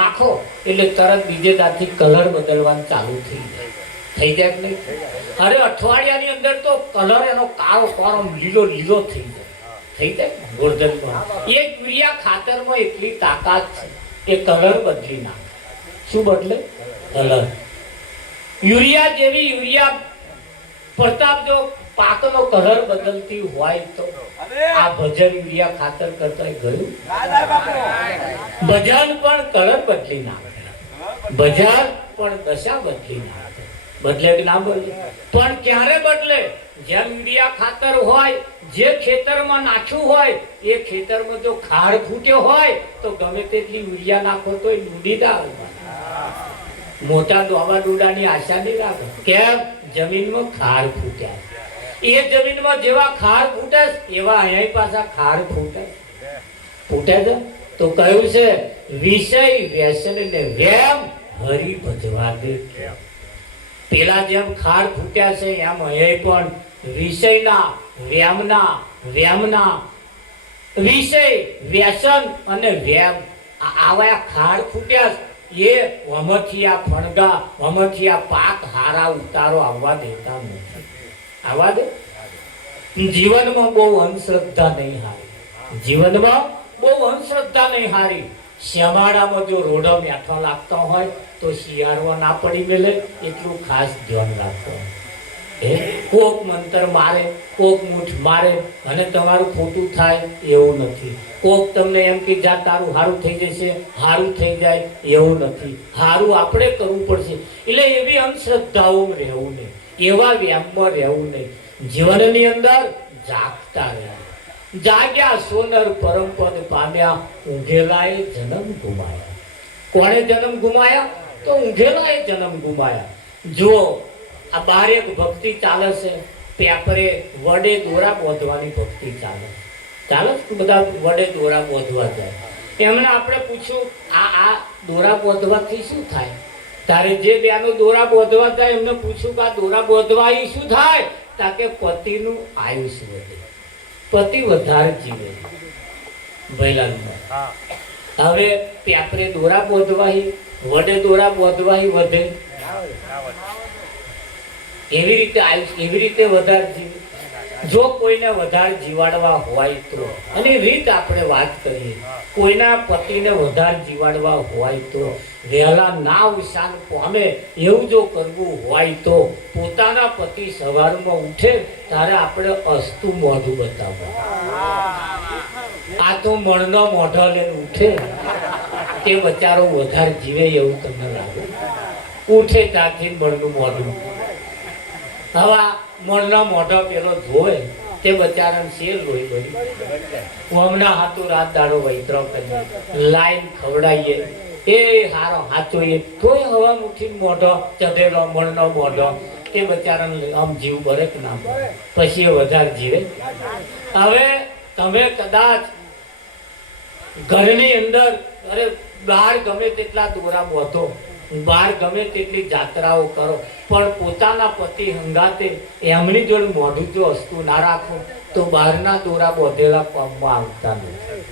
નાખો એટલે તરત બીજે દાથી કલર બદલવાનું ચાલુ થઈ જાય કે નહીં? અરે અઠવાડિયાની અંદર તો કલર એનો કાળો કાળો લીલો લીલો થઈ જાય ગોરધનમાં. એ યુરિયા ખાતરમાં એટલી તાકાત છે કે કલર બદલી નાખે. શું બદલે? કલર. યુરિયા જેવી યુરિયા પ્રતાપ જો પાકનો કલર બદલતી હોય તો આ ભજન યુરિયા ખાતર કરતા ગયું? ભજન પણ કલર બદલી નાખે, ભજન પણ દશા બદલી નાખે. બદલે કે ના બદલે? પણ ક્યારે બદલે? જેમ યુરિયા ખાતર હોય, જે ખેતરમાં નાખ્યું હોય એ ખેતરમાં જો ખાડ ફૂટ્યો હોય તો ગમે તેટલી યુરિયા નાખો તો એ ડૂડી ના મોટા દોવા ડૂડાની આશા નહીં રાખે. કેમ? જમીનમાં ખાડ ફૂટ્યા. એ જમીનમાં જેવા ખાડ ફૂટે એવા અહીંયા પાછા ખાડ ફૂટે છે. તો કહ્યું છે વિષય વ્યસન ને વેમ હરિ ભજવા દે. પેલા જેમ ખાડ ફૂટ્યા છે એમ અહીંયા પણ વિષયના વેમના વિષય વ્યસન અને વેમ આવા ખાડ ફૂટ્યા. એ વમથિયા ફણગા વમથિયા પાક હારા ઉતારો આવવા દેતા નથી. આવવા દે. જીવનમાં બહુ અંધશ્રદ્ધા નહીં હારી. જીવનમાં બહુ અંધશ્રદ્ધા નહીં હારી. શ્યામાળામાં જો રોડો મેઠો લાગતો હોય તો શિયાળવા ના પડી મેલે એટલું ખાસ ધ્યાન રાખતો. કોક મંતર મારે, કોક મૂઠ મારે અને તમારું ખોટું થાય એવું નથી. કોક તમને એમ કે જા તારું હારું થઈ જશે, હારું થઈ જાય એવું નથી. હારું આપણે કરવું પડશે. એટલે એવી અંધશ્રદ્ધાઓમાં રહેવું નહીં, એવા વ્યામમાં રહેવું નહીં. જીવનની અંદર જાગતા રહ્યા. જાગ્યા સોનર પરમપદ પામ્યા, ઊંઘેલાએ જન્મ ગુમાયા. કોણે જન્મ ગુમાયા? તો ઊંઘેલાએ જન્મ ગુમાયા. જો આ બાર એક ભક્તિ ચાલે છે, પેપરે વડે દોરા બોધવાની ભક્તિ ચાલે બધા વડે દોરા બોધવા જાય. એમને આપણે પૂછ્યું આ દોરા બોધવાથી શું થાય? તારે જે બેનો દોરા બોધવા જાય એમને પૂછ્યું કે આ દોરા બોધવા એ શું થાય? તાકે પતિનું આયુષ્ય વધે, પતિ વધારે જીવે. હવે પેપરે દોરા બોધવાહી વડે દોરા બોધવાહી વધે. એવી રીતે આયુષ્ય એવી રીતે વધારે જીવે. જો કોઈને વધારે જીવાડવા હોય તો, અને રીત આપણે વાત કરીએ, કોઈના પતિને વધારે જીવાડવા હોય તો વહેલા ના અવસાન પામે એવું જો કરવું હોય તો પોતાના પતિ સવારમાં ઉઠે ત્યારે આપણે અસ્તુ મોઢું બતાવવું. આ તો મણનો મોઢો લઈને ઉઠે તે બચારો વધારે જીવે એવું તમને લાગે? ઉઠે ત્યાંથી મણનું મોઢું. હવે મણનો મોઢો પેલો ધોય તે બચારાને શેર લોહી બની. હમણાં હાથું રાત દાડો વૈતરો કરીએ, લાઈન ખવડાવીએ, એ હારો હાચોઈએ તોય હવા મુઠીને મોઢો ચઢેલો મણનો મોઢો તે બચારાને આમ જીવ ભરે કે ના ભરે? પછી એ વધારે જીવે. હવે તમે કદાચ ઘરની અંદર અરે બહાર ગમે તેટલા દોરા બોધો, બહાર ગમે તેટલી જાત્રાઓ કરો, પણ પોતાના પતિ હંગાતે એમની જોડે મોઢું જો હસતું ના રાખો તો બહારના દોરા બોધેલા પગમાં આવતા નથી.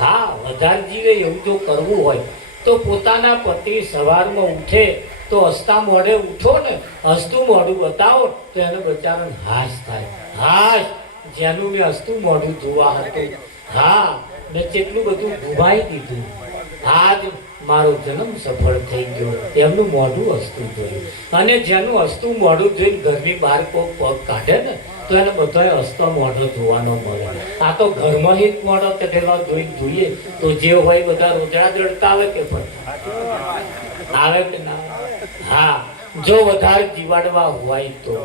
હા, વધારે જીવે એવું જો કરવું હોય તો પોતાના પતિ સવારમાં ઉઠે તો હસતા મોઢે ઉઠો ને, હસતું મોઢું બતાવો તો એને બચારાને હાશ થાય. હાશ જેનું મેં હસતું મોઢું જોવા હતું, હા મેં કેટલું બધું ઘુમાઈ દીધું, આજ મારો જન્મ સફળ થઈ ગયો, એમનું મોઢું હસતું જોયું. અને જેનું હસતું મોઢું જોઈને ઘરની બહાર કોઈ પગ કાઢે ને તો એને બધાએ હસતો મોઢો જોવાનો મળે. આ તો ઘરમાં જ મોઢો કઢેલો જોઈએ તો જે હોય બધા રોજડા જડતા આવે કે આવે કે ના? હા, જો વધારે જીવાડવા હોય તો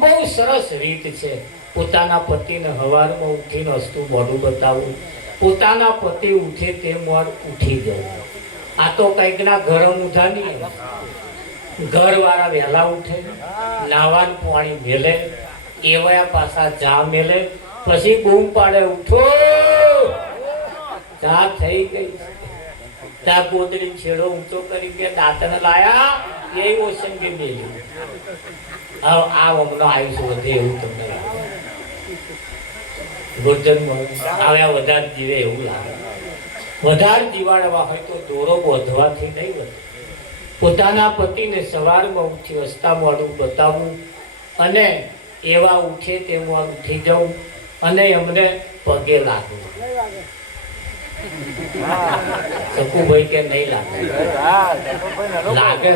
બહુ સરસ રીત છે. પોતાના પતિને હવારમાં ઉઠીને હસતું મોઢું બતાવવું, પોતાના પતિ ઉઠે તે મોડ ઉઠી જવું. આ તો કઈક ના ગરમ ઉઠા નહીં. ઘર વાળા વહેલા ઉઠે, નાવાનું પાણી મેલે, એવા પાછા ચા મેલે, પછી બૂમ પાડે ઉઠો ચા થઈ ગઈ. ચા ગોદડી છેડો ઊંચો કરી કે દાંતણ લાયા એ ઓસંગે મેલ્યું. આ હમણાં આયુષ્ય વધે એવું તમને લાગે? ગુર્જન આવ્યા વધારે જીવે એવું લાગે? વધારે જીવાડવા હોય તો દોરો બોધવાથી નહીં વધે. પોતાના પતિને સવારમાં ઉઠી હસતા મોઢું બતાવવું અને એવા ઉઠે તેમ ઉઠી જવું અને એમને પગે લાગવું. શકુભાઈ કે નહીં લાગે? લાગે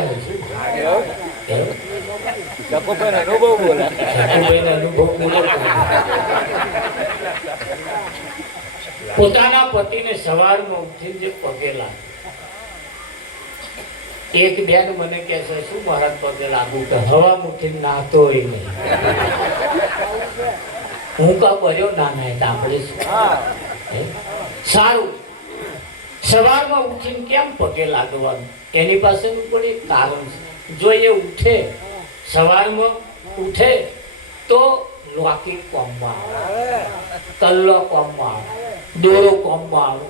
પોતાના પતિને સવારમાં ઉઠીને જે પગે લાગે. એક બેન મને કહે છે શું મારા પગે લાગુ? કે હવા ઉઠીને નાતો હોય નહીં. હું કા કર્યો ના ના આપણે સારું. સવારમાં ઉઠીને કેમ પગે લાગવાનું? એની પાસેનું પણ એક કારણ છે. જો એ ઉઠે, સવારમાં ઉઠે તો લોકી કોમમાં આવે, કલ્લો કોમમાં આવે, દોરો કોમમાં આવે,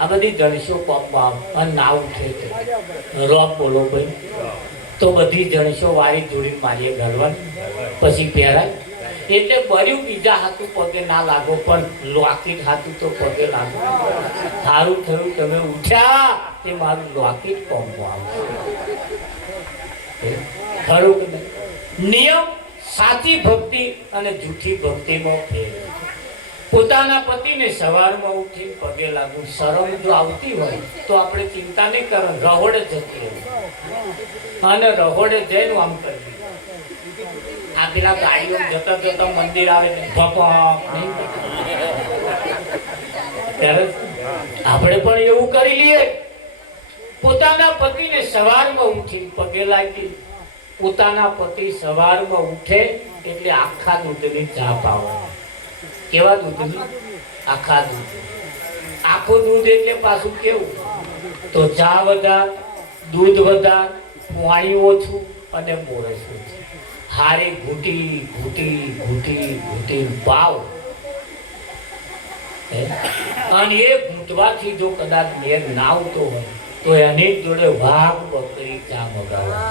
આ બધી જણસો કોમમાં આવે. અને ના ઉઠે રોપ બોલો ભાઈ તો બધી જણસો વાળી જોડી મારીએ ઘડવાની, પછી પહેરાય. એટલે બર્યું બીજા હાથું પગે ના લાગો પણ લોકેટ હાથું તો પગે લાગો. સારું થયું તમે ઉઠ્યા તે મારું લોકેટ કોમમાં આવે. ખરું કે નહીં? નિયમ સાચી ભક્તિ અને જૂઠી ભક્તિમાં ફેર. પોતાના પતિને સવારમાં ઉઠી પગે લાગવું. શરમ જો આવતી હોય તો આપણે ચિંતા નહીં કરો, રહોડે જતી હોય અને રહોડે જઈને આમ કરવી. આ પેલા ગાડીઓ જતા જતા મંદિર આવે ને ત્યારે આપણે પણ એવું કરી લઈએ. પોતાના પતિને સવારમાં ઉઠી પગે લાગી. પોતાના પતિ સવારમાં ઉઠે એટલે આખા દૂધની ચા પાવે. કેવા દૂધની? આખા દૂધ. આખું દૂધ એટલે પાછું કેવું? તો ચા વધાર, દૂધ વધાર, પાણી ઓછું અને મોરસ ઓછું. હારી ઘૂંટી ઘૂંટી ઘૂંટી ઘૂંટી પાવ. અને એ ઘૂંટવાથી જો કદાચ મેર ના આવતો હોય તો એની જોડે વાઘ બકરી ચા મગાવવા.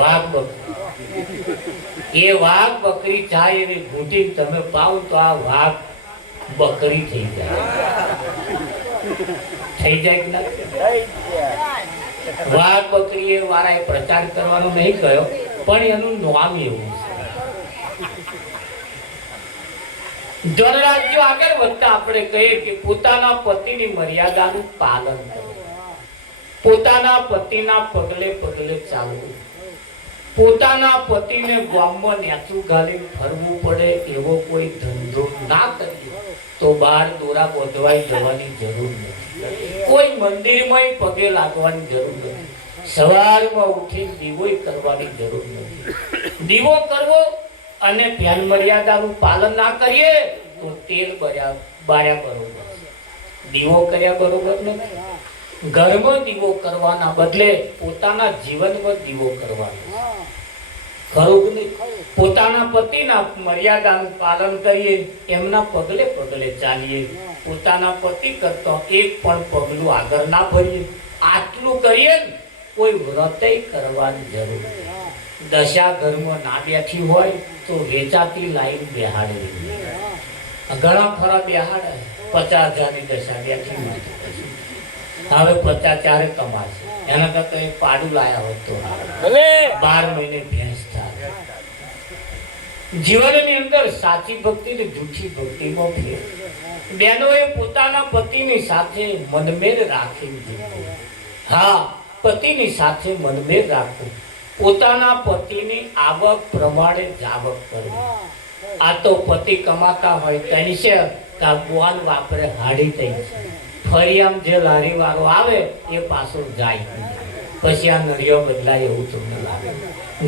વાઘ બકરી, એ વાઘ બકરી ચા એની ઘૂંટી તમે પાવ તો આ વાઘ બકરી થઈ જાય. થઈ જાય કે ના? વાઘ બકરી એ વાળા પ્રચાર કરવાનો નહીં કહ્યો પણ એનું નામ એવું છે. જનરાજ્ય આગળ વધતા આપણે કહીએ કે પોતાના પતિની મર્યાદાનું પાલન કરવું, પોતાના પતિના પગલે પગલે ચાલવું, પોતાના પતિને ગામમાં નેચું ઘાલીને ફરવું પડે એવો કોઈ ધંધો ના કરીએ તો બહાર દોરા બોધવાઈ જવાની જરૂર નથી. કોઈ મંદિરમાં પગે લાગવાની જરૂર નથી. સવારમાં ઉઠી દીવો કરવાની જરૂર નથી. દીવો કરવો અને ધ્યાન મર્યાદાનું પાલન ના કરીએ તો તેલ બાળ્યા બરોબર, દીવો કર્યા બરોબર નથી. ઘરમાં દીવો કરવાના બદલે પોતાના જીવનમાં દીવો કરવાનો. ખરું નહીં? પોતાના પતિના મર્યાદાનું પાલન કરીએ, એમના પગલે પગલે ચાલીએ, પોતાના પતિ કરતા એક પણ પગલું આગળ ના ભરીએ. આટલું કરીએ કોઈ વ્રતય કરવાની જરૂર નથી. દશા ઘરમાં ના બેઠી હોય તો વેચાતી લાઈન બેહાડવી. ઘણા ખરા બેહાડે 50,000ની દશા બેઠી હોય હવે 50,000 કમાશે. એના કરતા એક પાડું લાયા હોત તો 12 મહિને ભેંસ થાય. જીવનની અંદર સાચી ભક્તિ ને જૂઠી ભક્તિમાં ફેર. બહેનોએ પોતાના પતિની સાથે મનમેળ રાખી જીવવું. હા, પતિની સાથે મનમેળ રાખવું. પોતાના પતિની આવક પ્રમાણે જાવક કરવી. આ તો પતિ કમાતા હોય તેની છે કા બોલ વાપરે હાડી થઈ છે. ફરી આમ જે લારી વાળો આવે એ પાછો જાય, પછી આ નળિયો બદલાય એવું તમને લાગે,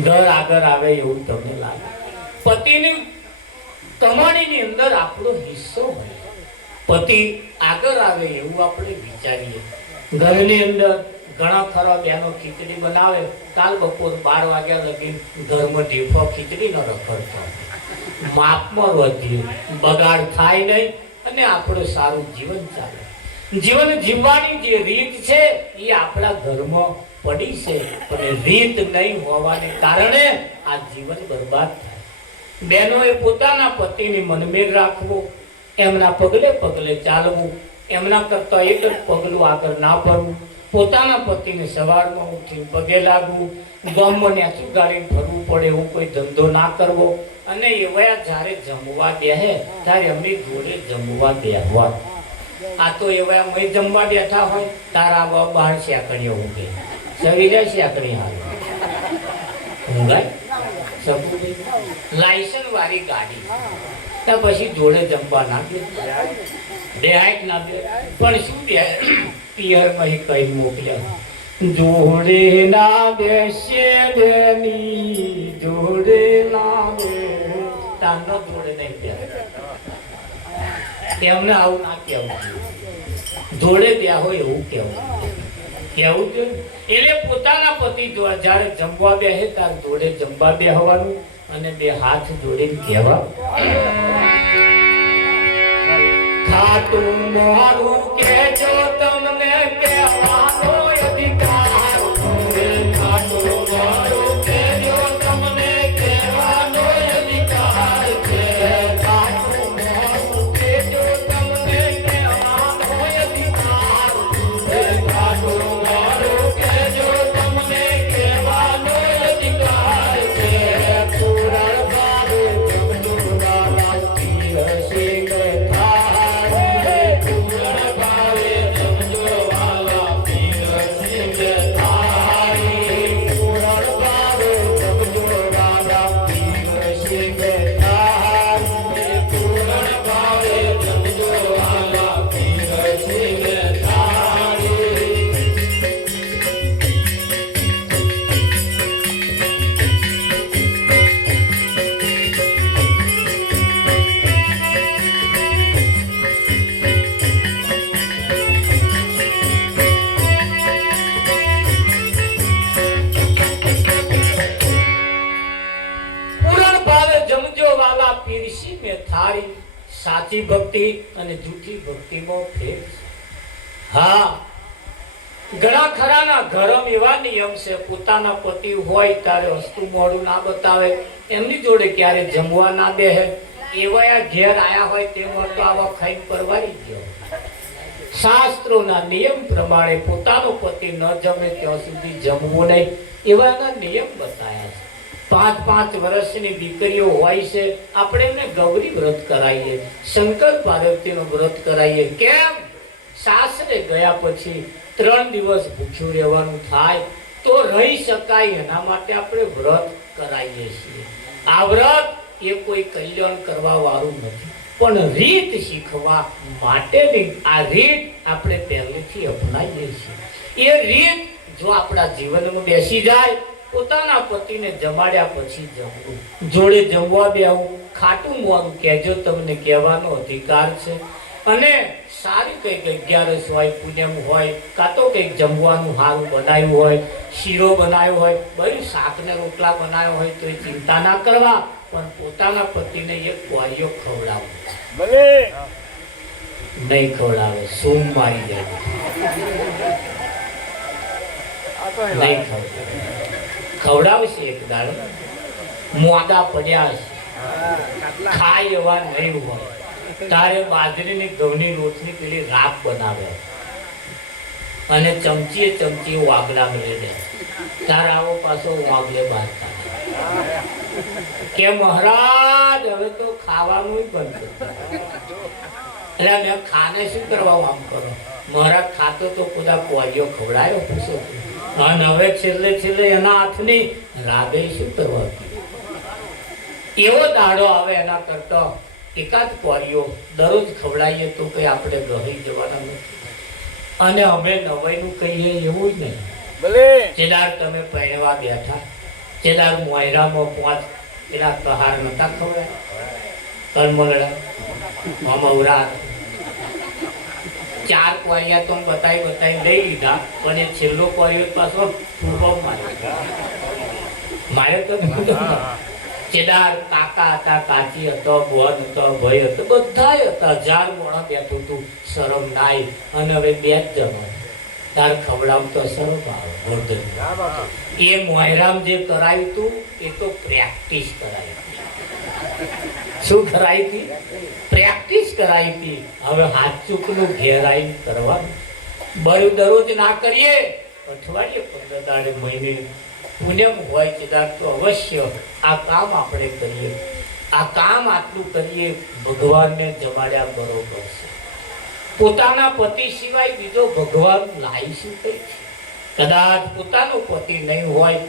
ઘર આગળ આવે એવું તમને લાગે. પતિની કમાણીની અંદર આપણો હિસ્સો હોય, પતિ આગળ આવે એવું આપણે વિચારીએ. ઘરની અંદર ઘણા ખરા બહેનો ખીચડી બનાવે, કાલ બપોર 12 વાગ્યા લગી ઘરમાં ઢીફો ખીચડીનો રખડતો, માપમાં વધીએ, બગાડ થાય નહીં અને આપણું સારું જીવન ચાલે. જીવન જીવવાની જે રીત છે એ આપણા ઘરમાં પડી છે, પણ રીત નહીં હોવાને કારણે આ જીવન બરબાદ થાય. બહેનોએ પોતાના પતિની મનમેળ રાખવો, એમના પગલે પગલે ચાલવું, એમના કરતા એક જ પગલું આગળ ના પડવું, પોતાના પતિને સવારમાં ઉઠી પગે લાગવું, ગામમાં નેચું ગાડીને ફરવું પડે એવું કોઈ ધંધો ના કરવો, અને એવા જ્યારે જમવા બેહે ત્યારે એમની જોડે જમવા બેહવા. આ તો એવા મય જમવા બેઠા હોય તારા બહાર શેકણીઓ ઊંઘે, સવિરે શેકણી હાલે ઊંઘાય સબુભાઈ લાયસન્સ વાળી ગાડી ત્યાં પછી જોડે જમવા ના બેહાય ના બે પણ શું બે પિયરમાં કઈ મોકલ્યા જોડે ના બેસે બેની જોડે ના બે તાનો જોડે નહીં બેસે તેમને આવું ના કહેવું, જોડે ત્યાં હોય એવું કહેવું કેવું છે. એટલે પોતાના પતિ જ્યારે જમવા બેસે ત્યારે જોડે જમવા બેહવાનું અને બે હાથ જોડીને કહેવા ખાટું મોરું કેજો તમને કહેવાનો અધિકાર, ખાટું મોરું કેજો તમને કહેવાનો અધિકાર છે, ખાટું મોરું કેજો તમને કહેવાનો અધિકાર છે, ખાટું મોરું કેજો તમને કહેવાનો અધિકાર છે. પુરાણ બારે જમજો વાલા પીર સિંહ થાળી. સાચી ભક્તિ અને જૂઠી ભક્તિમાં ફેર. હા, ઘણા ખરાના ઘરમ એવા નિયમ છે પોતાના પતિ હોય ત્યારે વસ્તુ મોડું ના બતાવે, એમની જોડે ક્યારે જમવા ના બેહે, એવા ઘેર આયા હોય તેમાં તો આવા ખાઈ પરવારી ગયો. શાસ્ત્રોના નિયમ પ્રમાણે પોતાનો પતિ ન જમે ત્યાં સુધી જમવું નહીં એવાના નિયમ બતાયા છે. 5-5 વર્ષની દીકરીઓ હોય છે, આપણે એમને ગૌરી વ્રત કરાવીએ, શંકર પાર્વતીનું વ્રત કરાવીએ. કેમ? સાસરે ગયા પછી 3 દિવસ ભૂખ્યું રહેવાનું થાય તો રહી શકાય એના માટે આપણે વ્રત કરાવીએ છીએ. આ વ્રત એ કોઈ કલ્યાણ કરવા વાળું નથી, પણ રીત શીખવા માટેની આ રીત આપણે પહેલેથી અપનાવીએ છીએ. એ રીત જો આપણા જીવનમાં બેસી જાય, પોતાના પતિને જમાડ્યા પછી જમવું, જોડે જમવા બેવું, ખાટું મોરું કહેજો તમને કહેવાનો અધિકાર છે. અને સારી કઈક 11 હોય, પૂનમ હોય, કાં તો કઈક જમવાનું સારું બનાવ્યું હોય, શીરો બનાવ્યો હોય, બધી શાકને રોટલા બનાવ્યો હોય તો એ ચિંતા ના કરવા, પણ પોતાના પતિને એક કોળિયો ખવડાવો. નહીં ખવડાવે સૂમ મારી જાય, નહીં ખવડાવશે. એક દાડો મોડા પડ્યા છે, ખાય એવા નહીં હોય તારે બાજરીની ઘઉંની રોટલી પેલી રાખ બનાવે અને ચમચીએ વાગલા મળે દે, તારે આવો પાછો વાગલે બાંધતા કે મહારાજ હવે તો ખાવાનું બંધ. એટલે મેં ખાને શું કરવા આમ કરો? મહારાજ ખાતો તો ખુદા કોળિયો ખવડાયો પૂછો, અને હવે છેલ્લે એના હાથની રાધે શું કરવા? એવો દાડો આવે એના કરતા એકાદ કોળિયો દરરોજ ખવડાવીએ તો કઈ આપણે ગહી જવાના નથી. અને અમે નવાઈનું કહીએ એવું જ નહીં. ચેદાર તમે પહેરવા બેઠા, ચેદાર મોયરામાં 5 પેલા કહાર નતા ખવડાય, કલમલડા મમરા 4 કોળિયા તો બતાવી લઈ લીધા, પણ એ છેલ્લો કોળિયો પાછો ફૂટબોલ મારે તો ચેદાર કાકા હતા, કાચી હતો, બોન હતો, ભાઈ હતો, બધા હતા. 1000 મોણા બેઠું તું, શરમ નાઈ. અને હવે 2 જ જમા તાર ખવડાવ તો શરમ આવે. એ મોયરામ જે કરાયું તું એ તો પ્રેક્ટિસ કરાયું, શું કરાઈ હતી? પ્રેક્ટિસ કરાઈ હતી. હવે હાચુકનું ઘેરાઈ કરવાનું. બરું દરરોજ ના કરીએ, અઠવાડિયે 15 દાડે મહિને પુણ્ય હોય કદાચ તો અવશ્ય આ કામ આપણે કરીએ. આ કામ આટલું કરીએ, ભગવાનને જમાડ્યા બરોબર છે. પોતાના પતિ સિવાય બીજો ભગવાન લાવી શું કઈ છે? કદાચ પોતાનો પતિ નહીં હોય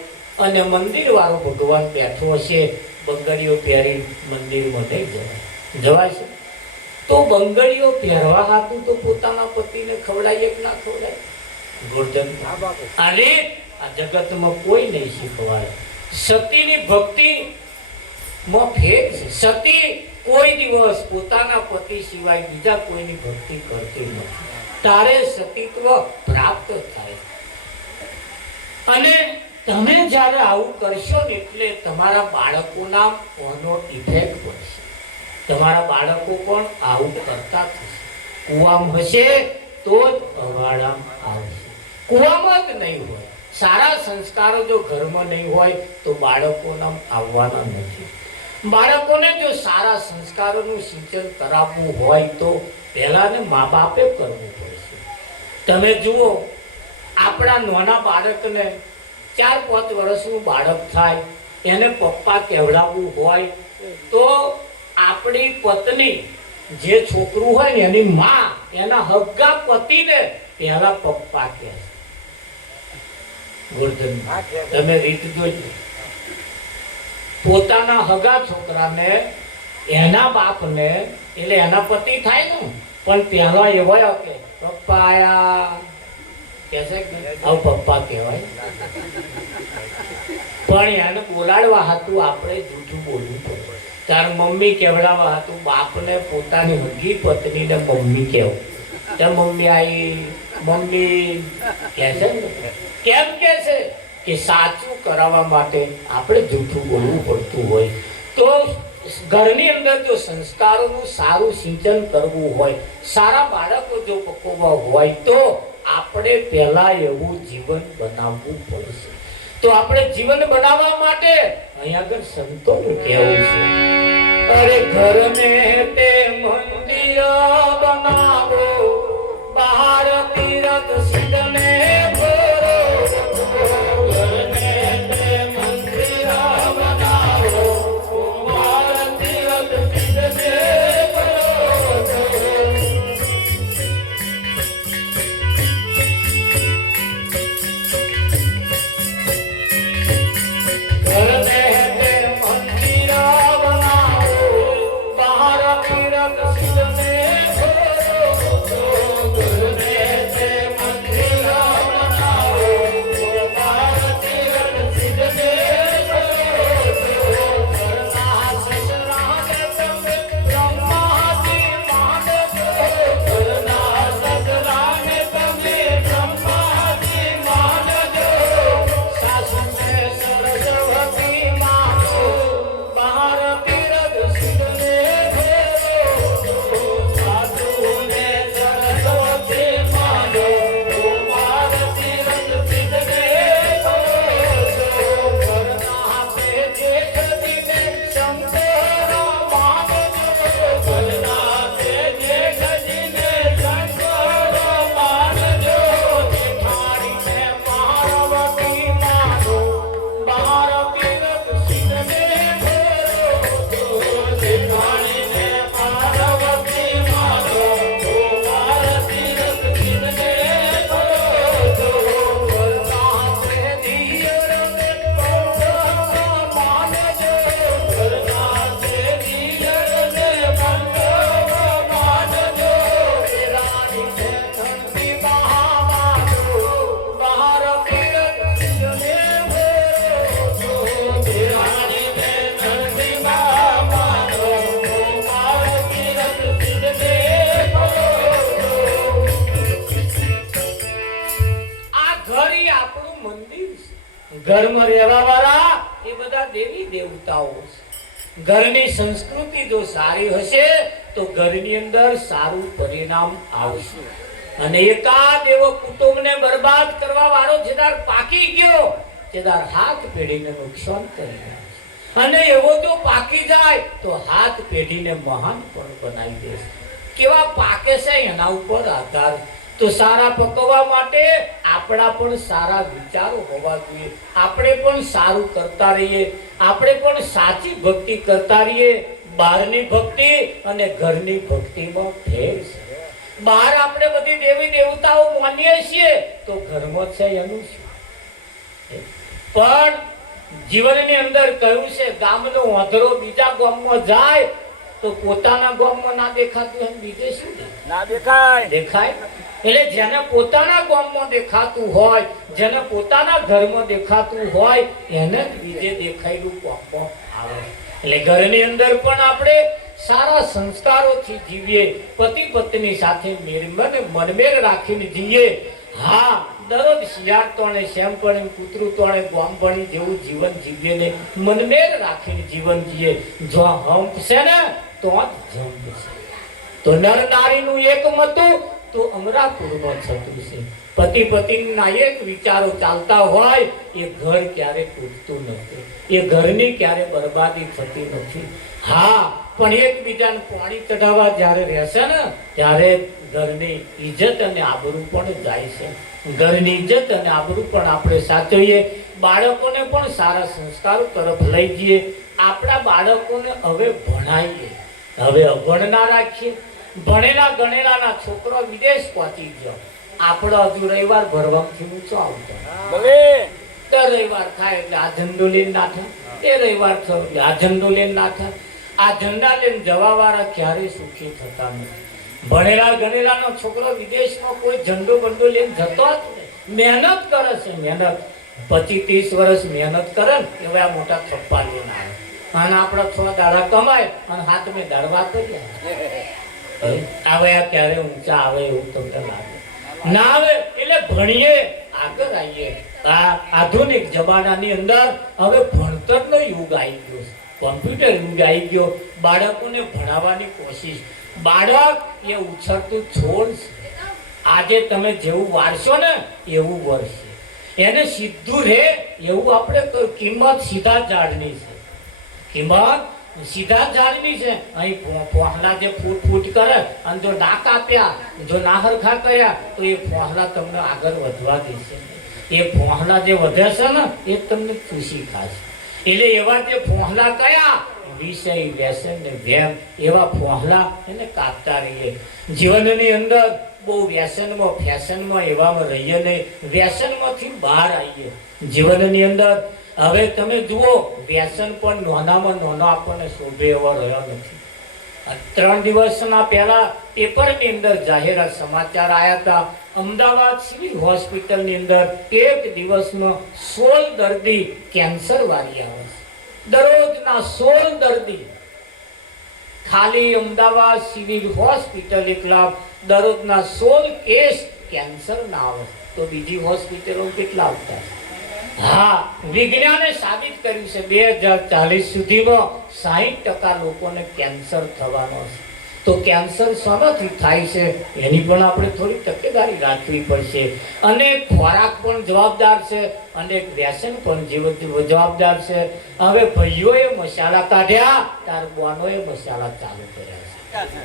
અને મંદિર વાળો ભગવાન બેઠો હશે, બંગડીઓ પહેરી મંદિરમાં નહીં જવાય. જવાય છે? તો બંગડીઓ પહેરવા હાથું તો પોતાના પતિને ખવડાવીએ કે ના ખવડાય? ગોરધન આ રીત આ જગતમાં કોઈ નહીં શીખવાય. સતીની ભક્તિ માં ફેર છે. સતી કોઈ દિવસ પોતાના પતિ સિવાય બીજા કોઈની ભક્તિ કરતી નથી. તારે સતીત્વ પ્રાપ્ત થાય. અને તમે જ્યારે આવું કરશો ને એટલે તમારા બાળકોના ઓનો ઇફેક્ટ પડશે. તમારા બાળકો પણ આવું કરતા થશે. કુવામાં હશે તો જ અવાડામાં આવશે. કુવામાં જ નહીં હોય, સારા સંસ્કારો જો ઘરમાં નહીં હોય તો બાળકોના આવવાના નથી. બાળકોને જો સારા સંસ્કારોનું સિંચન કરાવવું હોય તો પહેલાને મા બાપે કરવું પડશે. તમે જુઓ, આપણા નાના બાળકને 4-5 વર્ષનું બાળક થાય, એને પપ્પા કહેવડાવવું હોય તો આપણી પત્ની જે છોકરું હોય ને એની માં એના હગ્ગા પતિને પહેલા પપ્પા કહે. ગોરધન તમે રીત જોજો. પોતાના હગા છોકરાને એના બાપને એટલે એના પતિ થાય ને પણ પહેલા એવા કે પપ્પા આયા કહેશે કે પપ્પા કહેવાય. પણ એને બોલાડવા હતું આપણે જૂઠું બોલવું પડે. તાર મમ્મી કહેવડાવવા હતું બાપને પોતાની હગી પત્નીને મમ્મી કહેવું. ત્યાં મમ્મી આવી મમ્મી કહેશે ને. કેમ કે છે કે સાચું કરાવવા માટે આપણે જૂઠું બોલવું પડતું હોય. તો ઘરની અંદર જો સંસ્કારોનું સારું સિંચન કરવું હોય, સારા બાળકો જો પકવવા હોય તો આપણે પહેલા એવું જીવન બનાવવું પડશે. તો આપણે જીવન બનાવવા માટે અહીંયા આગળ સંતોનું કહેવું છે, અરે ઘરને તે મંદિર બનાવો, બહાર તીરથ સિદ્ધને ઘરમાં રહેવા વાળા એ બધા દેવી દેવતાઓ છે. ઘરની સંસ્કૃતિ જો સારી હશે તો ઘરની અંદર સારું પરિણામ આવશે. અને એકાદ એવો કુટુંબને બરબાદ કરવા વાળો જેદાર પાકી ગયો તેદાર હાથ પેઢીને નુકસાન કરી રહ્યા છે. અને એવો જો પાકી જાય તો હાથ પેઢીને મહાન પણ બનાવી દેશે. કેવા પાકે છે એના ઉપર આધાર. તો સારા પકવવા માટે આપણા પણ સારા વિચારો હોવા જોઈએ. આપણે પણ સારું કરતા રહીએ, આપણે પણ સાચી ભક્તિ કરતા રહીએ. બહારની ભક્તિ અને ઘરની ભક્તિમાં ફેર છે. બહાર આપણે બધી દેવી દેવતાઓ માનીએ છીએ તો ઘરમાં છે એનું શું? પણ જીવનની અંદર કહ્યું છે ગામનો વાંદરો બીજા ગામમાં જાય તો પોતાના ગામમાં ના દેખાતું હોય બીજે શું ના દેખાય. એટલે જેને પોતાના ગામમાં દેખાતું હોય, જેને પોતાના ઘરમાં દેખાતું હોય એને જ બીજે દેખાયેલું ગામમાં આવે. એટલે ઘરની અંદર પણ આપણે સારા સંસ્કારોથી જીવીએ, પતિ પત્ની સાથે મનમેળ રાખીને જીવીએ. હા, દરરોજ શિયાળ તોણે શેમ પણ કૂતરું તોણે ગોમભણી જેવું જીવન જીવીએ ને મનમેળ રાખીને જીવન જીવીએ. જો હંપ છે ને તો જ જંપ છે. તો નર નારીનું એક મતું તો અમરાપુરમાં થતું છે. પતિ પત્નીના એક વિચારો ચાલતા હોય એ ઘર ક્યારે તૂટતું નથી, એ ઘરની ક્યારે બરબાદી થતી નથી. હા, પણ એકબીજાને પાણી ચઢાવવા જ્યારે રહેશે ને ત્યારે ઘરની ઇજ્જત અને આબરૂ પણ જાય છે. ઘરની ઇજ્જત અને આબરૂ પણ આપણે સાચવીએ. બાળકોને પણ સારા સંસ્કારો તરફ લઈ જઈએ. આપણા બાળકોને હવે ભણાવીએ, હવે અભણ ના રાખીએ. ભણેલા ગણેલાના છોકરો વિદેશ પહોંચી ગયો, આપણો હજુ રવિવાર ભરવાથી ઊંચો આવતો. તો રવિવાર થાય એટલે આ ઝંડો લઈને ના થાય, એ રવિવાર થયો એટલે આ ઝંડો લઈને ના થાય. આ ઝંડા લઈને જવા વાળા ક્યારેય સુખી થતા નથી. ભણેલા ગણેલાનો છોકરો વિદેશમાં કોઈ ઝંડો બંડો લઈને જતો જ નહીં. મહેનત કરે છે, મહેનત 25-30 વર્ષ મહેનત કરે ને એવા આ મોટા થપ્પા લઈને આવે. અને આપણા 6 દાડા કમાય અને હાથમે દાડવા કરીએ. આવે ક્યારે ઊંચા આવે એવું તમને લાગે ના આવે. એટલે ભણીએ, આગળ આવીએ. આ આધુનિક જમાનાની અંદર હવે ભણતરનો યુગ આવી ગયો, કોમ્પ્યુટર યુગ આવી ગયો. બાળકોને ભણાવવાની કોશિશ. બાળક એ ઉછળતું છોડ છે. આજે તમે જેવું વારશો ને એવું વર્ષે. એને સીધું રહે એવું આપણે કિંમત સીધા ઝાડની છે. કિંમત સીધા ઝાડની છે. અહીં ફોહલા જે ફૂટ ફૂટ કરે અને જો ના કાપ્યા, જો ના હરખા કર્યા તો એ ફોહલા તમને આગળ વધવા દેશે. એ ફોહલા જે વધે છે ને એ તમને ખુશી ખાશે. એટલે એવા જે ફોહલા કયા વિષય વ્યસન ને વેમ, એવા ફોહલા એને કાપતા રહીએ. જીવનની અંદર બહુ વ્યસનમાં ફેશનમાં એવામાં રહીએ નહીં. વ્યસનમાંથી બહાર આવીએ. જીવનની અંદર હવે તમે જુઓ વ્યસન પણ નાનામાં નાનો આપણને શોભે એવો રહ્યો નથી. 3 દિવસના પહેલા પેપરની અંદર જાહેરાત સમાચાર આવ્યા હતા. અમદાવાદ સિવિલ હોસ્પિટલની અંદર એક દિવસમાં 16 દર્દી કેન્સર વાળી આવે છે. દરરોજના 16 દર્દી. ખાલી અમદાવાદ સિવિલ હોસ્પિટલ એકલા દરરોજના 16 કેસ કેન્સર ના આવે તો બીજી હોસ્પિટલો કેટલા આવતા? હા, વિજ્ઞાને સાબિત કર્યું છે 2040 સુધીમાં 60% લોકોને કેન્સર થવાનો છે. તો કેન્સર શાનાથી થાય છે એની પણ આપણે થોડી તકેદારી રાખવી પડશે. અને ખોરાક પણ જવાબદાર છે અને વ્યસન પણ જવાબદાર છે. હવે ભાઈઓએ મસાલા કાઢ્યા તાર બોનોએ મસાલા ચાલુ કર્યા છે.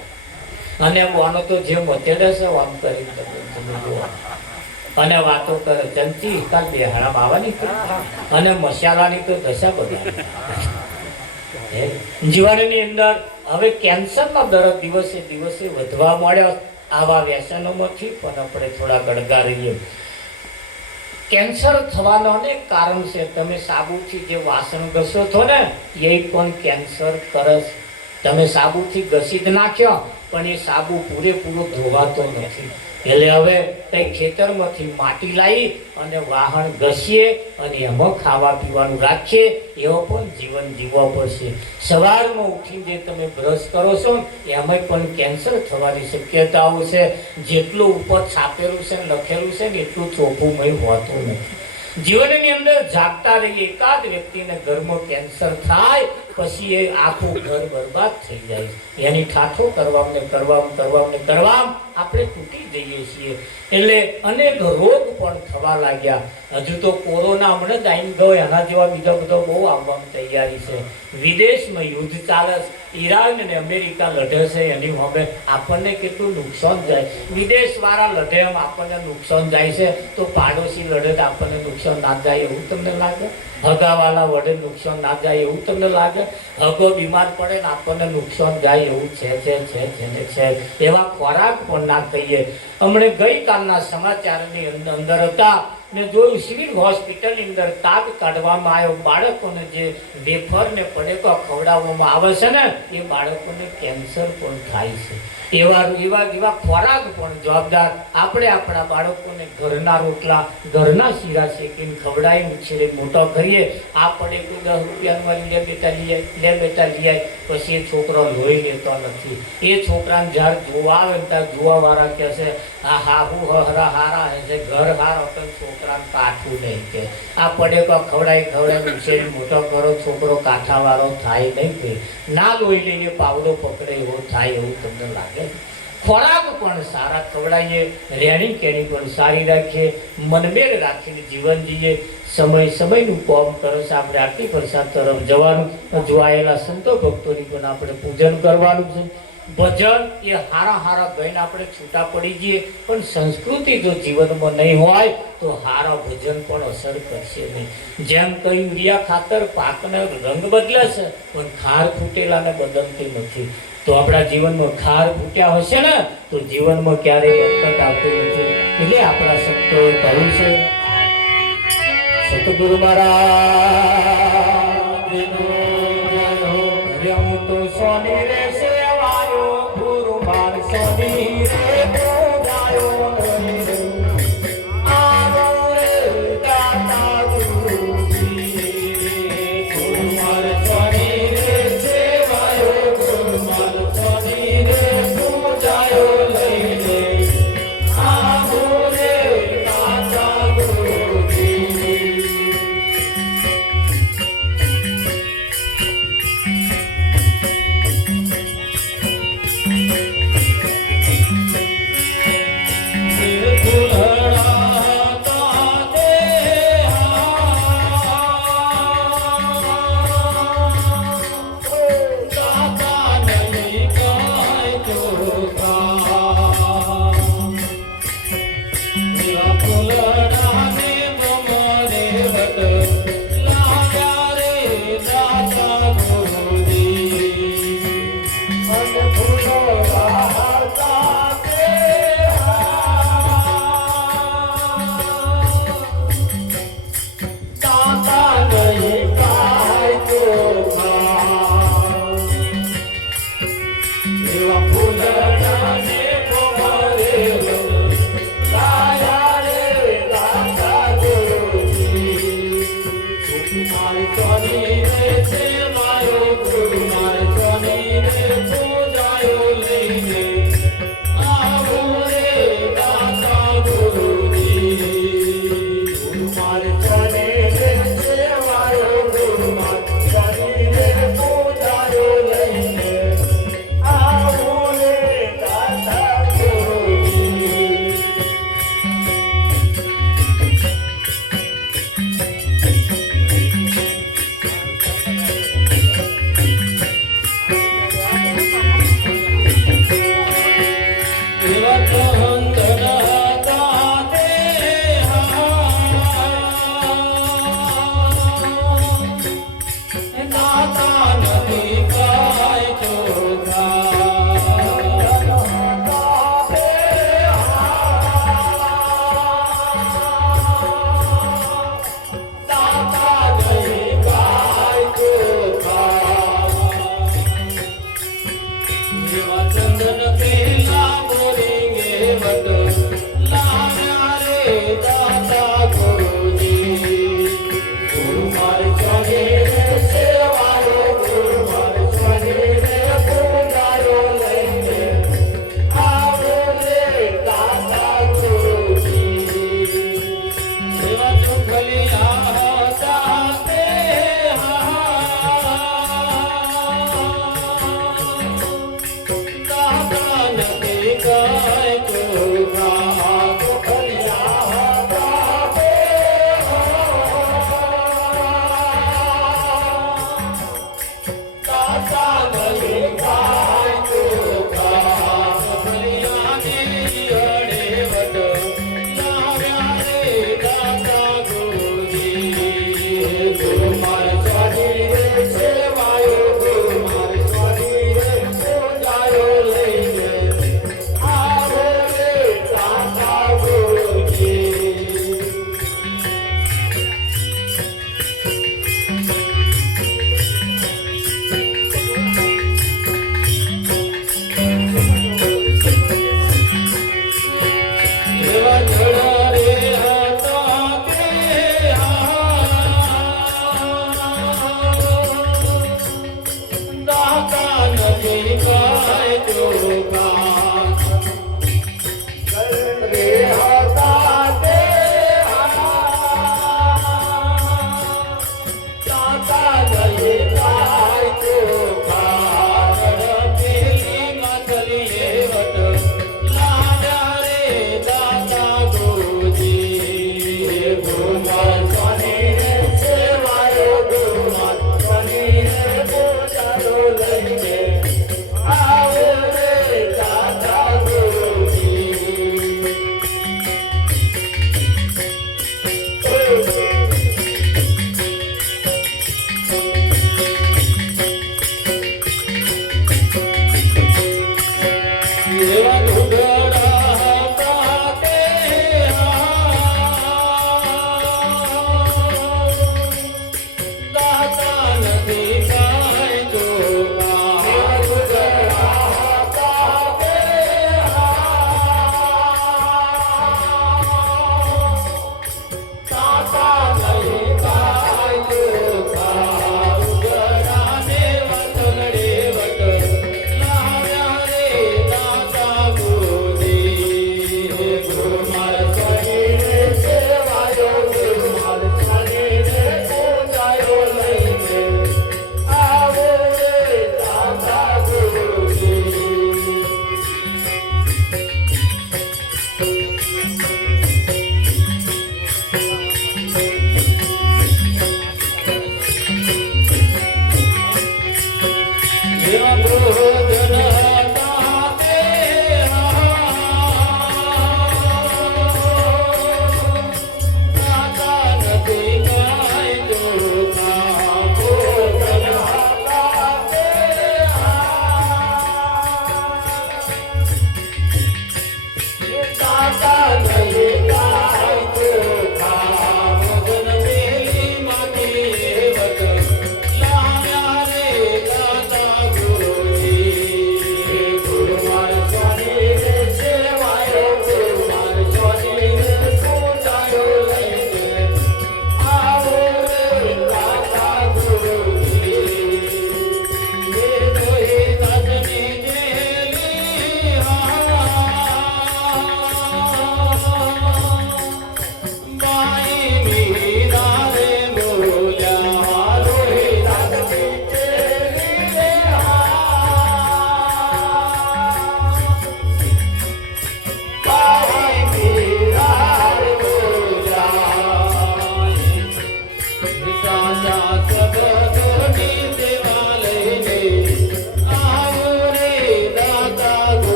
અને બોનો તો જે મતેડે છે આમ કરી અને વાતો કરે જંતી કાલ બેહાડા આવવાની અને મસાલાની તો દશા બદલાવી. જીવનની અંદર હવે કેન્સરનો દર દિવસે દિવસે વધવા માંડ્યો. આવા વ્યસનોમાંથી પણ આપણે થોડા ગળગા રહીએ. કેન્સર થવાનો અનેક કારણ છે. તમે સાબુથી જે વાસણ ઘસો છો ને એ પણ કેન્સર કરે છે. તમે સાબુથી ઘસી જ નાખ્યો પણ એ સાબુ પૂરેપૂરો ધોવાતો નથી. એટલે હવે કઈ ખેતરમાંથી માટી લાવી અને વાહન ઘસીએ અને એમાં ખાવા પીવાનું રાખીએ. એવો પણ જીવન જીવવા પડશે. સવારમાં ઉઠીને જે તમે બ્રશ કરો છો એમાં પણ કેન્સર થવાની શક્યતાઓ છે. જેટલું ઉપર છાપેલું છે લખેલું છે ને એટલું ચોખ્ખું મય હોતું નથી. જીવનની અંદર જાગતા રહીએ. એકાદ વ્યક્તિને ઘરમાં કેન્સર થાય પછી એ આખું ઘર બરબાદ થઈ જાય. એની ઠાઠો કરવામાં આપણે તૂટી જઈએ છીએ. એટલે અનેક રોગ પણ થવા લાગ્યા. હજુ તો કોરોના હમણાં જ આવી ગયો, એના જેવા બીજા બધા બહુ આવવાની તૈયારી છે. વિદેશમાં યુદ્ધ ચાલે, ઈરાન અને અમેરિકા લડે છે, એની હવે આપણને કેટલું નુકસાન જાય. વિદેશ વાળા લડે એમ આપણને નુકસાન જાય છે, તો પાડોશી લડે તો આપણને નુકસાન ના જાય એવું તમને લાગે? હગાવાલા વડે નુકસાન ના જાય એવું તમને લાગે? હગો બીમાર પડે ને આપણને નુકસાન જાય એવું છે. એવા ખોરાક પણ ના કહીએ. હમણે ગઈકાલના સમાચારની અંદર હતા ને જોયું, સિવિલ હોસ્પિટલની અંદર તાગ કાઢવામાં આવ્યો. બાળકોને જે વેફર ને પડેકો ખવડાવવામાં આવે છે ને, એ બાળકોને કેન્સર પણ થાય છે. એવા ખોરાક પણ જવાબદાર. આપણે આપણા બાળકોને ઘરના રોટલા, ઘરના શીરા શેકીને ખવડાવી ઉછેરી મોટો કરીએ. આ પડે કોઈ 10 રૂપિયાનું લે બેટા લઈ આય, પછી એ છોકરો લોહી લેતો નથી. એ છોકરાને જ્યારે જોવા આવે ને ત્યારે જોવાવાળા કહે છે આ હાહુ હરા હારા છે, ઘર હારો તો છોકરાને કાઠું નહીં કે આ પડેકો ખવડાવી ઉછેરી મોટો કરો, છોકરો કાંઠાવાળો થાય નહીં કે ના લોહી લઈને પાવડો પકડે એવો થાય એવું તમને લાગે? ખોરાક પણ સારા ખવડાવીએ, રહેણી કેણી પણ સારી રાખીએ, મનમેળ રાખીને જીવન જીવીએ. સમયનું કામ કરે છે. આપણે આરતી પ્રસાદ તરફ જવાનું, જોવાયેલા સંતો ભક્તોની પણ આપણે પૂજન કરવાનું છે. ભજન એ હારા ગઈને આપણે છૂટા પડી જઈએ, પણ સંસ્કૃતિ જો જીવનમાં નહીં હોય તો હારા ભજન પણ અસર કરશે નહીં. જેમ કહ્યું, યુરિયા ખાતર પાકને રંગ બદલે છે, પણ ખાર ફૂટેલાને બદલતી નથી. તો આપણા જીવનમાં ખાર ફૂટ્યા હશે ને તો જીવનમાં ક્યારેય વખત આવતું નથી. એટલે આપણા સંતોએ કહ્યું છે, સતગુરુ મહારાજનો જય હું તો સોની રે સેવાયો, ગુરુ માર સોની રે પૂજાયો.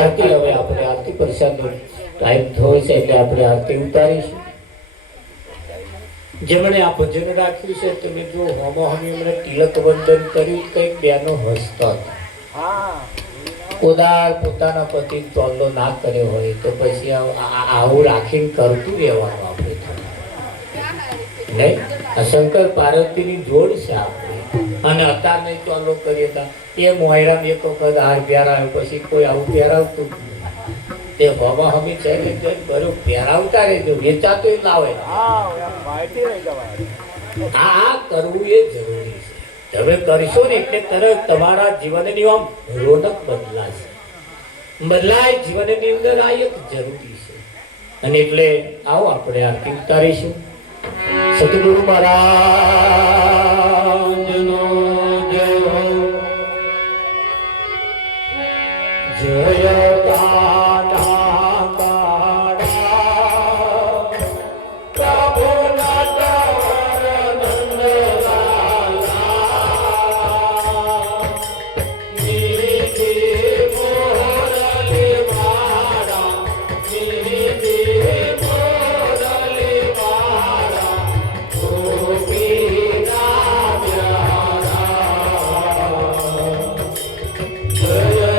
આરતી હવે આપણે આરતી પ્રસાદનો ટાઈમ થયો છે એટલે આપણે આરતી ઉતારીશું. જેમણે આ ભજન રાખ્યું છે તમે જો હોમોહમી એમણે તિલક વંદન કર્યું કંઈક બેનો હસતા હતા. ઉદાર પોતાના પતિ ચોલ્લો ના કર્યો હોય તો પછી આવું રાખીને કરતું રહેવાનું આપણે નહીં. આ શંકર પાર્વતીની જોડ છે આપણે અને અત્યારે ચોલ્લો કરીએ હતા એ મોયરામ એક વખત હાર પહેરાવ્યો પછી કોઈ આવું પહેરાવતું તે બાબા હમી છે બરોબર પહેરાવતા રહેજો વેચાતો લાવે. આ કરવું એ જરૂરી છે. તમે કરશો ને એટલે તરત તમારા જીવનની આમ રોનક બદલાશે. બદલાય જીવનની અંદર આ એક જરૂરી છે. અને એટલે આવો આપણે આરતી ઉતારીશું. સતગુરુ મહારાજનો જય જય કાના કાળા પ્રભુ નટવર નંદલાલા નીતિ મોરલી મારા નીતિ મોરલી મારા ગોપીના પ્યારા જય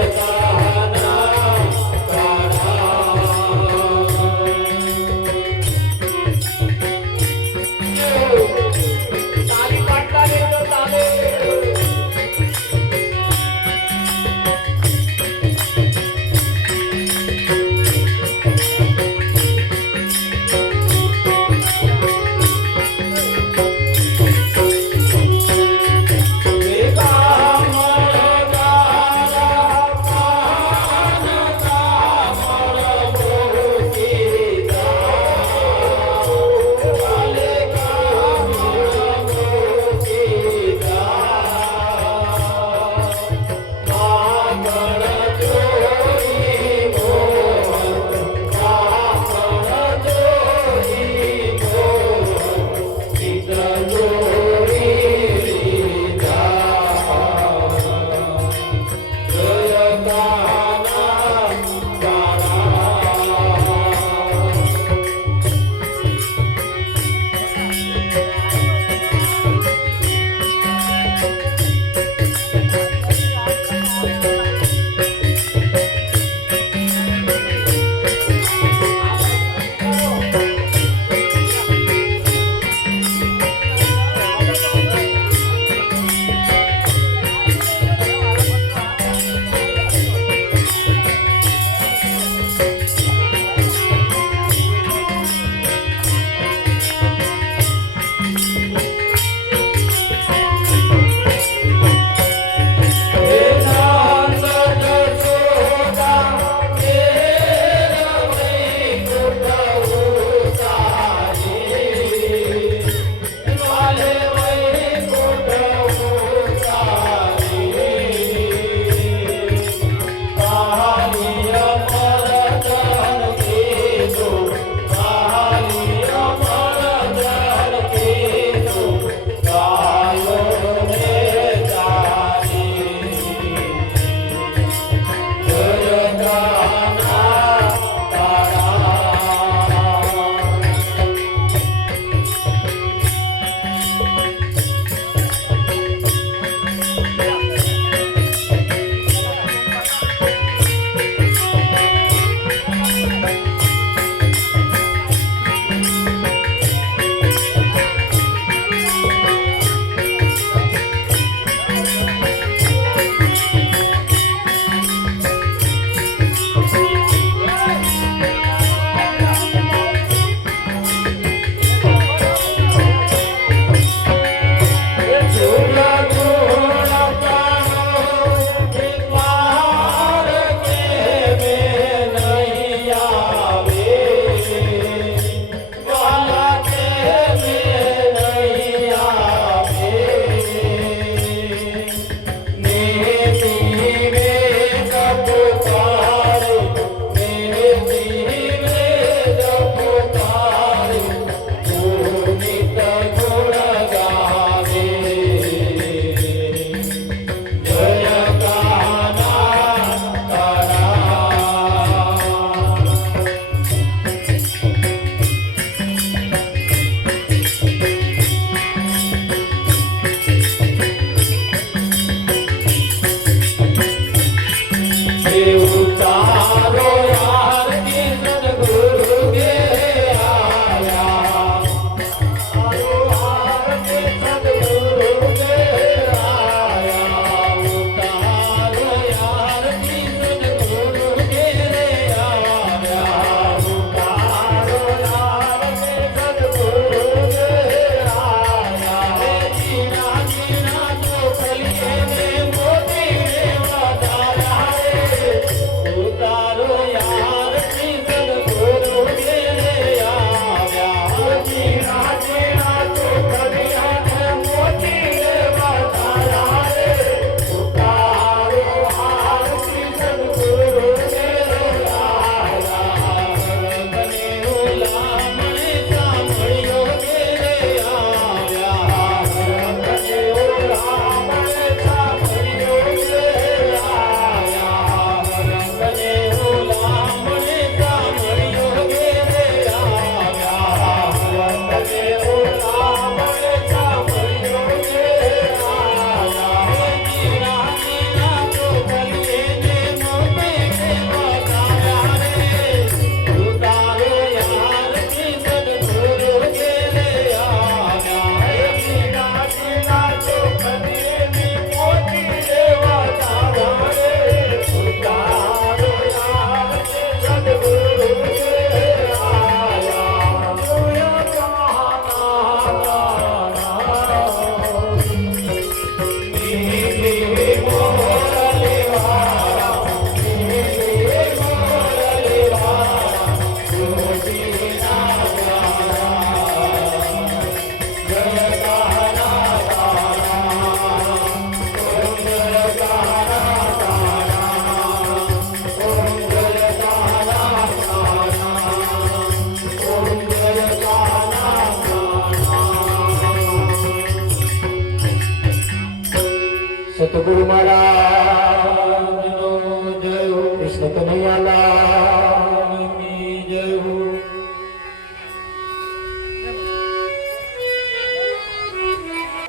સતનૈયાલાલની જય હો.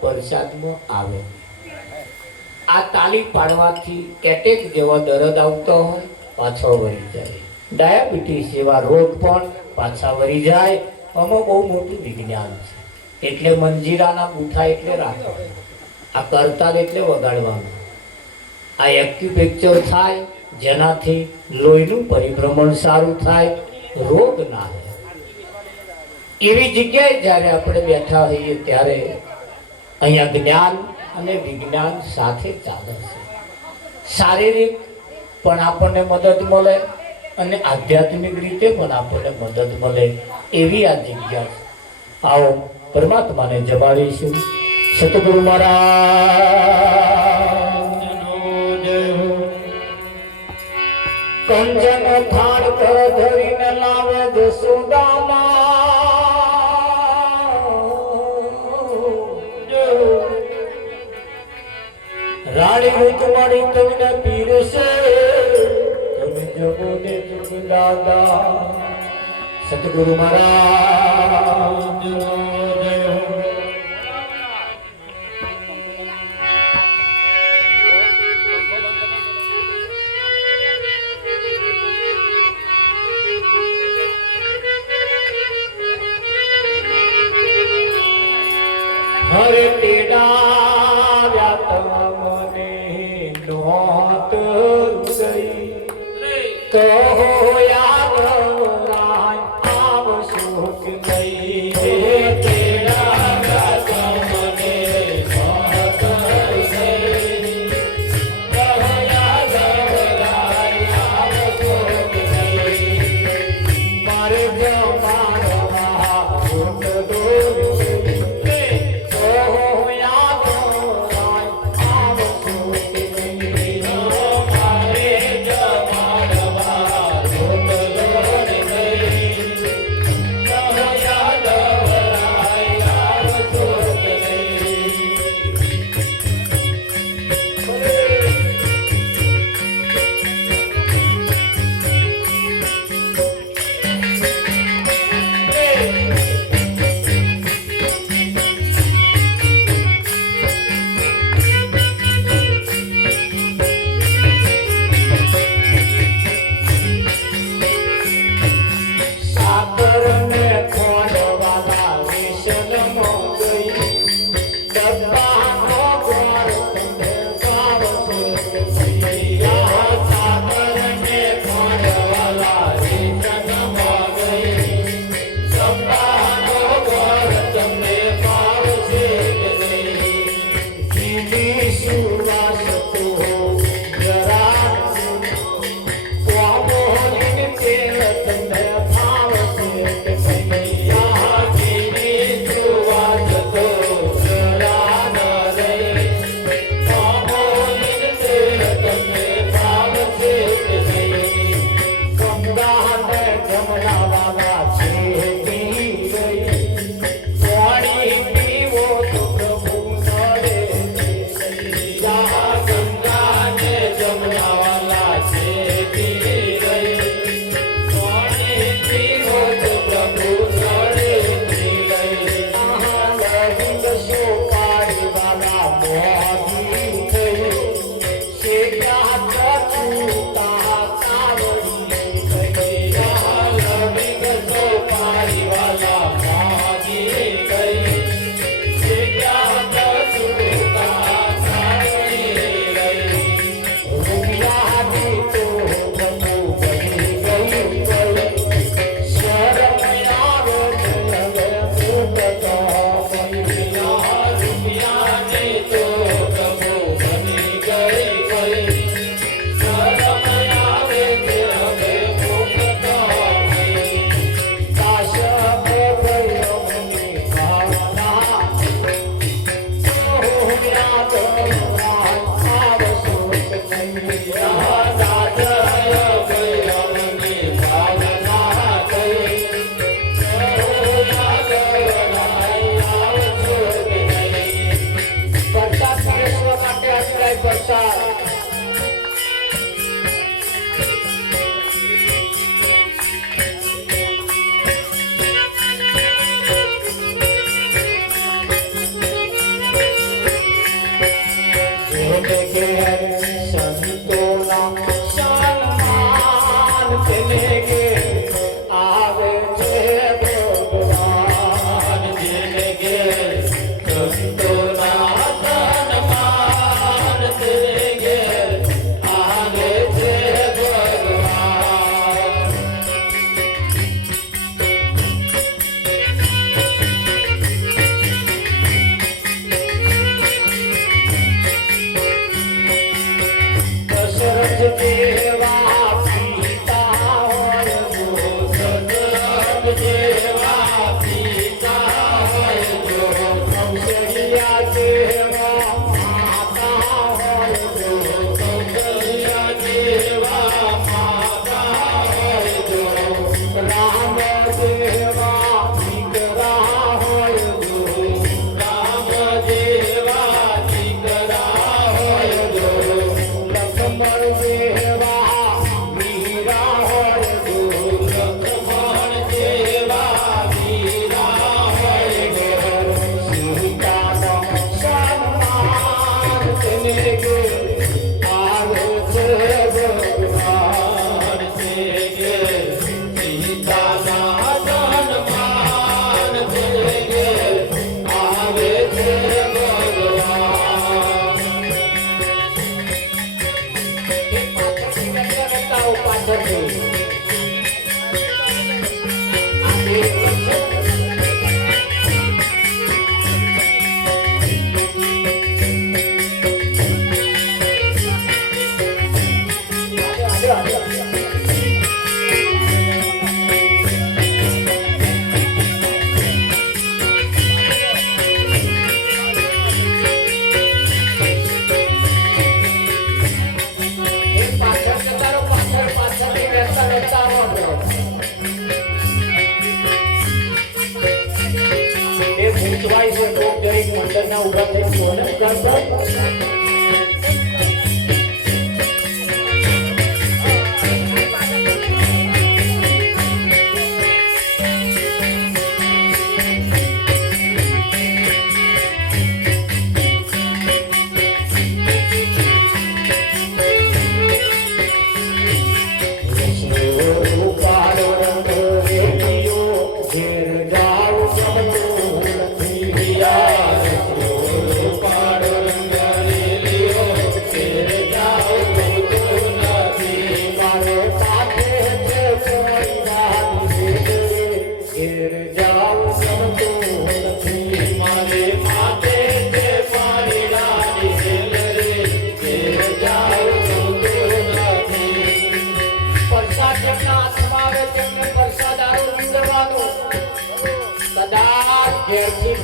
વરસાદમાં આવે આ તાલી પાડવાથી કેટેક જેવો દર્દ આવતો હોય પાછો વળી જાય, ડાયાબિટીસ જેવા રોગ પણ પાછા વળી જાય. આમાં બહુ મોટું વિજ્ઞાન છે. એટલે મંજીરાના બુઠા એટલે રાખવાના, આ કરતાલ એટલે વગાડવાનું, આ એક્યુપેક્ચર થાય જેનાથી લોહીનું પરિભ્રમણ સારું થાય, રોગ ના રહે. એવી જગ્યાએ જ્યારે આપણે બેઠા હોઈએ ત્યારે અહીંયા જ્ઞાન અને વિજ્ઞાન સાથે ચાલે છે. શારીરિક પણ આપણને મદદ મળે અને આધ્યાત્મિક રીતે પણ આપણને મદદ મળે એવી આ જગ્યા છે. આવો પરમાત્માને જમાડીશું. સતગુરુ મહારાજનો જય હો. કંચન થાળ પર ધરીને લાવે જસોદામાં, રાણી રૂકમણી તમને પીરસે, તમે જગો ને જગ દાદા. સતગુરુ મહારાજનો જય હો. હરે તેડા મને નોત ગઈ તો યાદ રાય આવ સુખ ગઈ.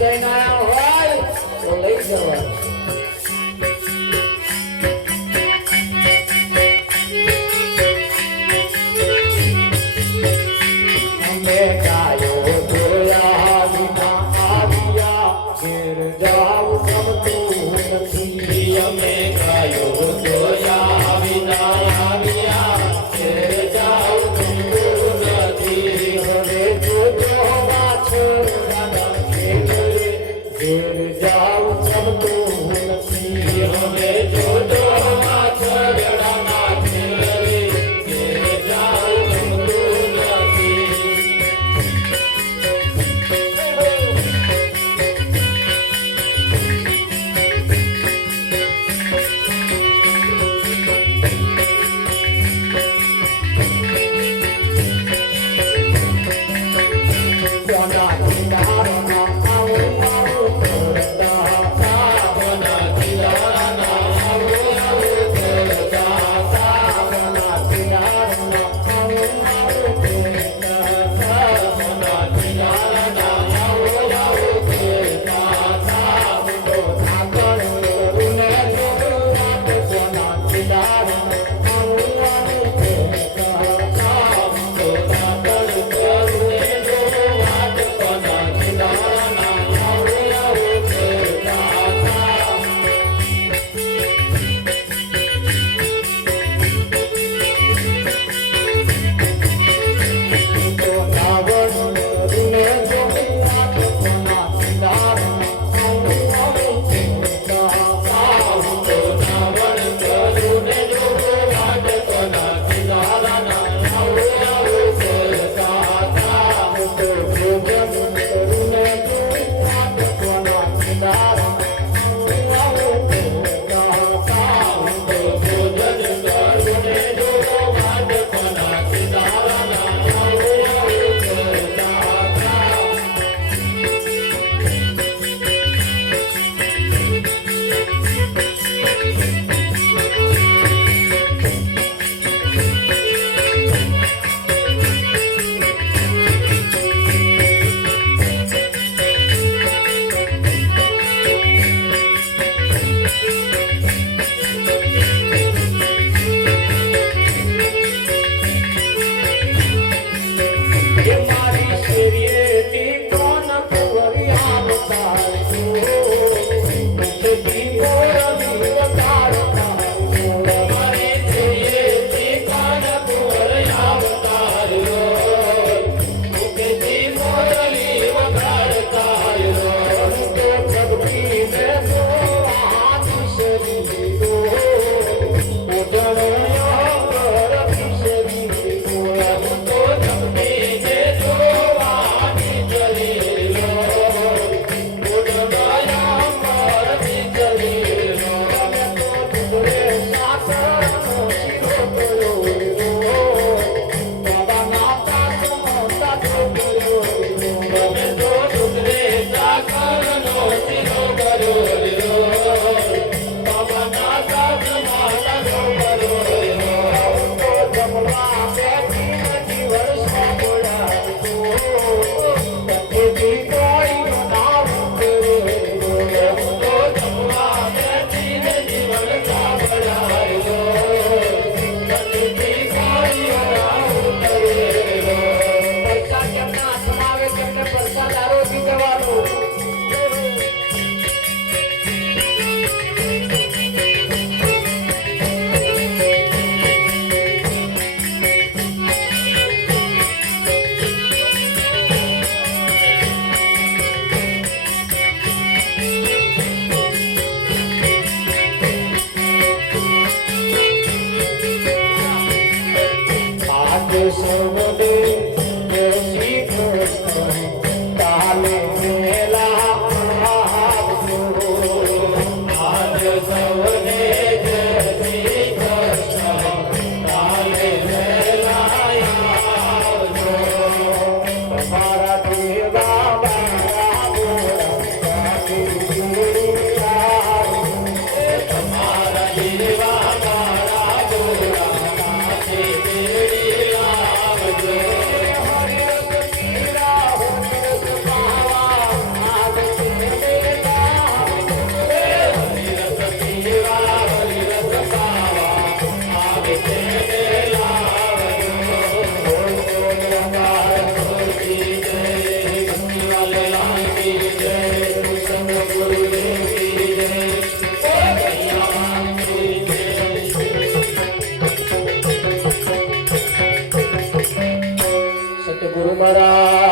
લઈને આવ્યા હોય તો લઈ જવાનું. ધર્મરાજ